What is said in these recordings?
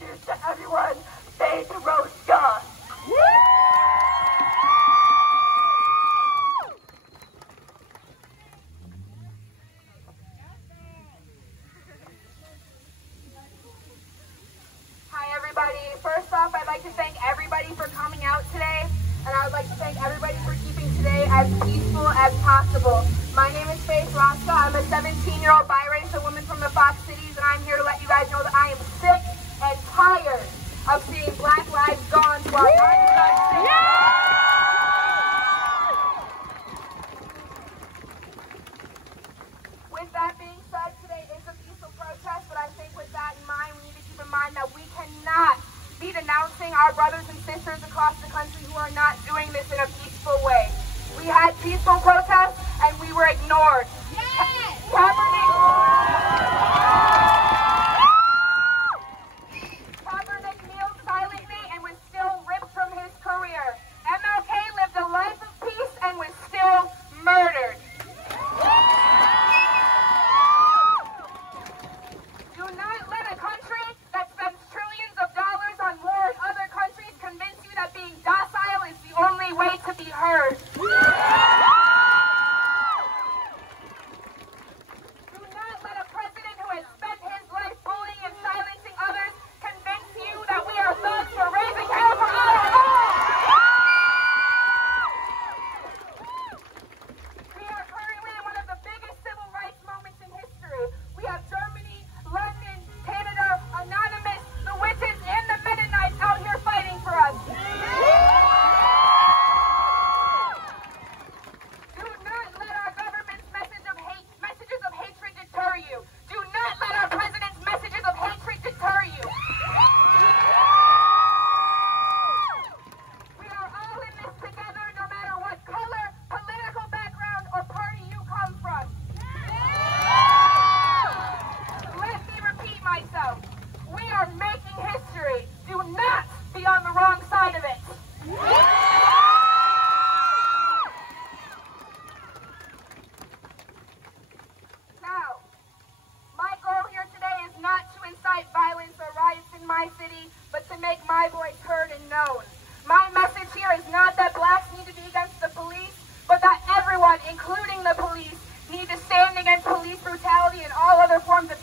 introduce to everyone, Faith Roska. Hi everybody. First off, I'd like to thank everybody for coming out today, and I would like to thank everybody for keeping today as peaceful as possible. My name is Faith Roska. I'm a 17-year-old biracial woman from the Fox Cities, and I'm here to let you guys know that I am sick and tired of seeing Black lives gone to our With that being said, today is a peaceful protest, but I think with that in mind, we need to keep in mind that we cannot be denouncing our brothers and sisters across the country who are not doing this in a peaceful way. We had peaceful protests, and we were ignored. Kaepernick kneeled silently and was still ripped from his career. MLK lived a life of peace and was still murdered. Do not let a country that spends trillions of dollars on war in other countries convince you that being docile is the only way to be heard.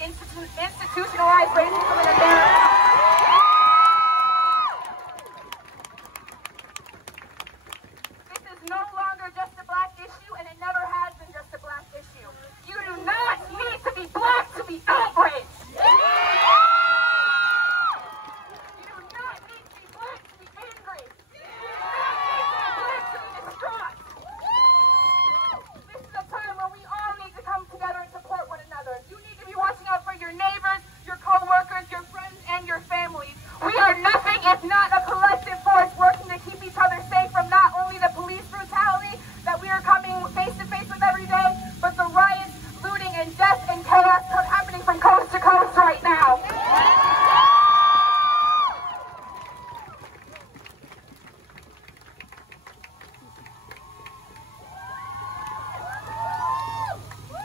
Institutionalized racism in America. This is no longer just a black issue, and it never has been just a black issue. You do not need to be black to be outraged. You do not need to be black to be angry. You do not need to be black to be distraught. This is a time where we all need to come together and support one another. You need to be watching out for your neighbors, your co-workers, your friends, and your families. We are nothing if not a collective force working to keep each other safe from not only the police brutality that we are coming face to face with every day, but the riots, looting, and death and chaos happening from coast to coast right now.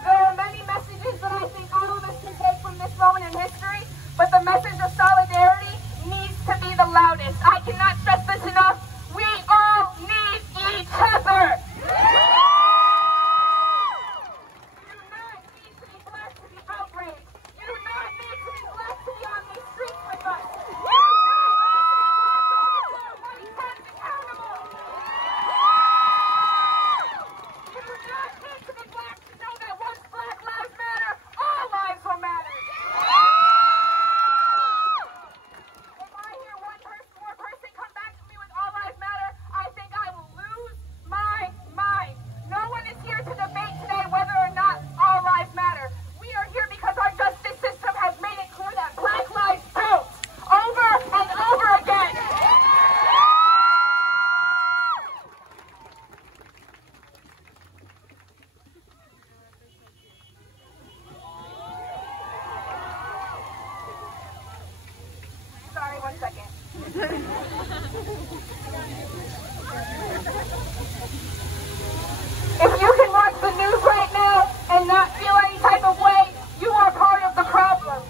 There are many messages that I think all of us can take from this moment in history, but the message of solidarity needs to be the loudest. I cannot stress this enough. We all need each other. You do not need to be black to be outraged. You do not need to be black to be on these streets with us. You do not need to be black to hold white friends accountable. You do not need to be black to know that once Black Lives Matter, all lives will matter. If I hear one more person come back to me with all lives matter, I think I will lose my mind. No one is here to debate today whether or not all lives matter. We are here because our justice system has made it clear that Black lives don't. Over and over again. Sorry, 1 second. If you can watch the news right now and not feel any type of way, you are part of the problem.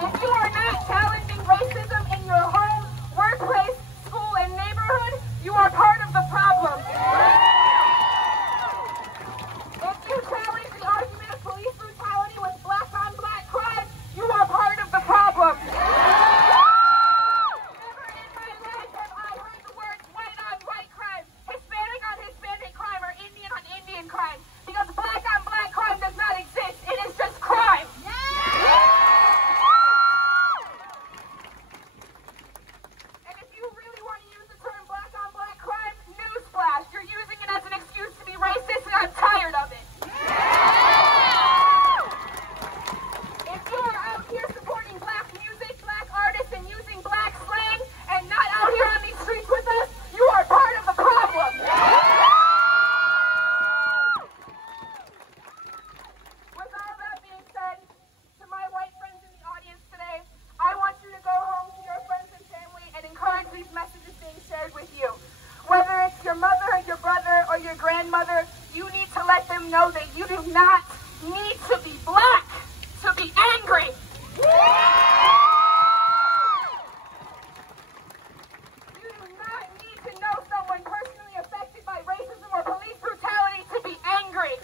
If you are not him know that you do not need to be black to be angry. You do not need to know someone personally affected by racism or police brutality to be angry.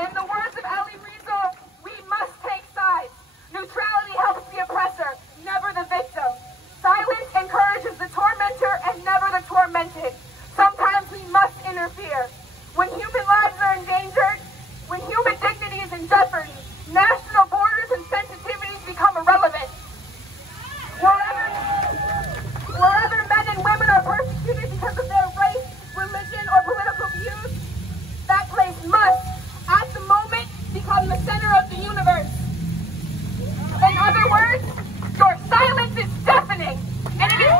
In the words of Elie Wiesel, we must take sides. Neutrality helps the oppressor, never the victim. Silence encourages the tormentor and never the tormented. Sometimes we must interfere. When human lives are endangered, when human dignity is in jeopardy, national borders and sensitivities become irrelevant. Wherever men and women are persecuted because of their race, religion, or political views, that place must, at the moment, become the center of the universe. In other words, your silence is deafening, and it is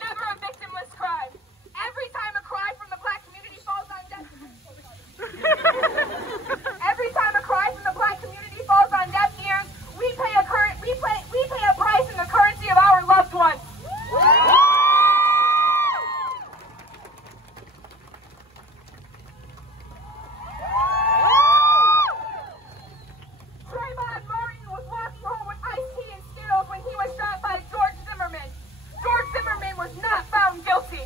never a victimless crime. Every time a cry from the black community falls on deaf ears, we pay a price in the currency of our loved ones. Trayvon Martin was walking home with iced tea and Skittles when he was shot by George Zimmerman. George Zimmerman was not found guilty.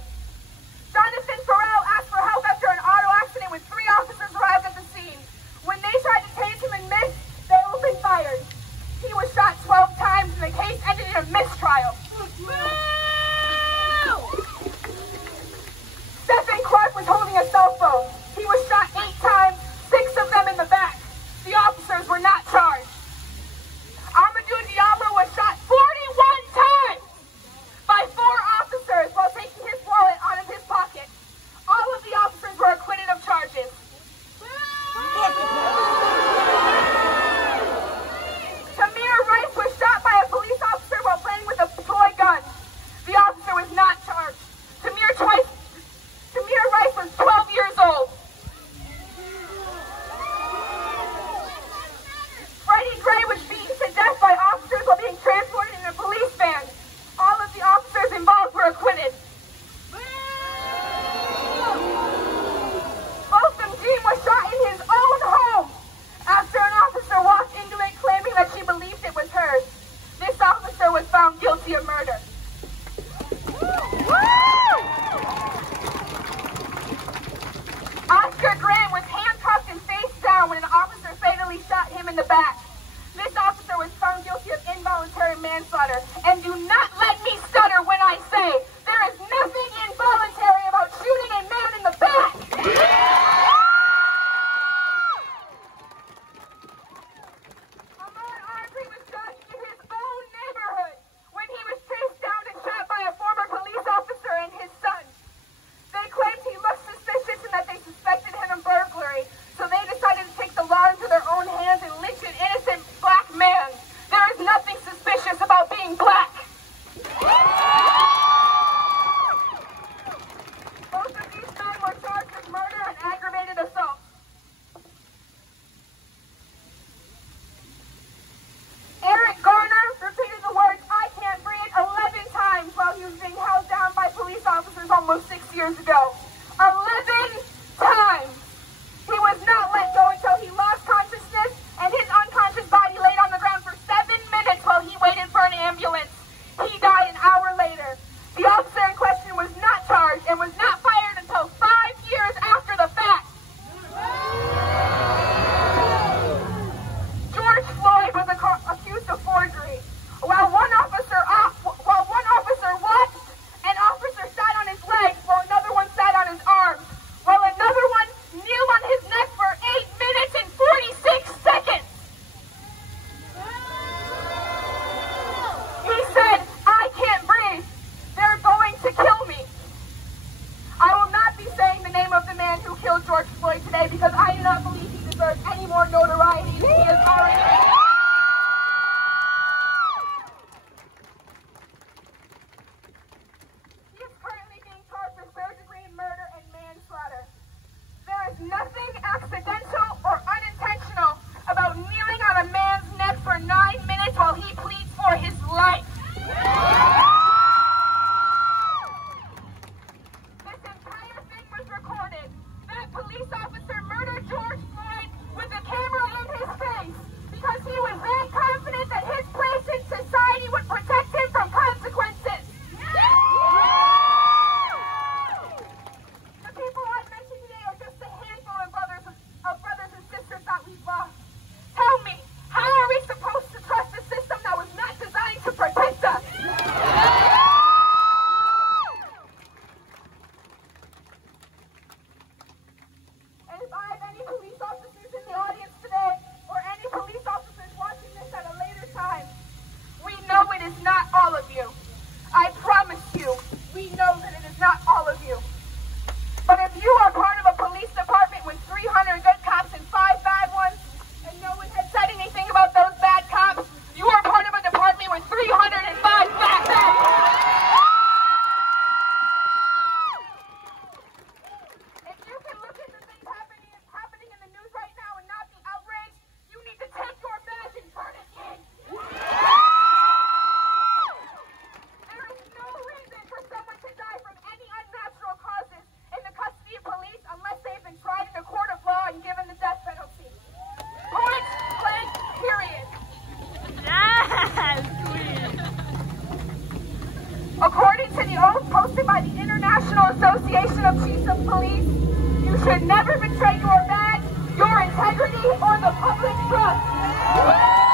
Jonathan Farrell asked for help after an auto accident when 3 officers arrived at the scene. When they tried to tase him and missed, they opened fire. He was shot 12 times and the case ended in a mistrial. Stephen Clark was holding a cell phone. He was shot 8 times, 6 of them in the back. The officers were not charged. Amadou Diallo was shot 41 times by 4 officers while taking his wallet out of his pocket. All of the officers were acquitted of charges. Tamir Rice was shot by a police officer while playing with a toy gun. The officer was not charged. Tamir Rice was 12 years old. Freddie Gray was beaten to death by officers while being transported in a police van. All of the officers involved were acquitted. Botham Jean was shot in his own home after an officer walked into it claiming that she believed it was hers. This officer was found guilty of murder. Oscar Grant was handcuffed and face down when an officer fatally shot him in the back. This officer was found guilty of involuntary manslaughter. And do not let me stutter when I say there is nothing involuntary about shooting a man in the back. Ahmaud Arbery was shot in his own neighborhood when he was chased down and shot by a former police officer and his son. They claimed he looked suspicious and that they suspected him of burglary, so they decided to take the law into their own hands and lynch an innocent black man. There is nothing suspicious about being black. Both of these men were charged with murder and aggravated assault. Eric Garner repeated the words, "I can't breathe," 11 times while he was being held down by police officers almost 6 years ago. 11 times! He was not let go until he lost consciousness and his unconscious body laid on the ground for 7 minutes while he waited for an ambulance. He died an hour later. The officer in question was not charged and was not fired until 5 years after the fact. George Floyd was accused of forgery. While one officer watched, an officer sat on his legs while another one sat on his arms, while another one kneeled on his neck for 8 minutes and 46 seconds. He said, "I can't breathe. They're going to kill me." I will not be saying the name of the man who killed George Floyd today because I do not believe he deserves any more notoriety than he has already. He is currently being charged with third-degree murder and manslaughter. There is nothing accidental or unintentional about kneeling on a man's neck for 9 minutes while he pleads for his life. integrity or the public trust.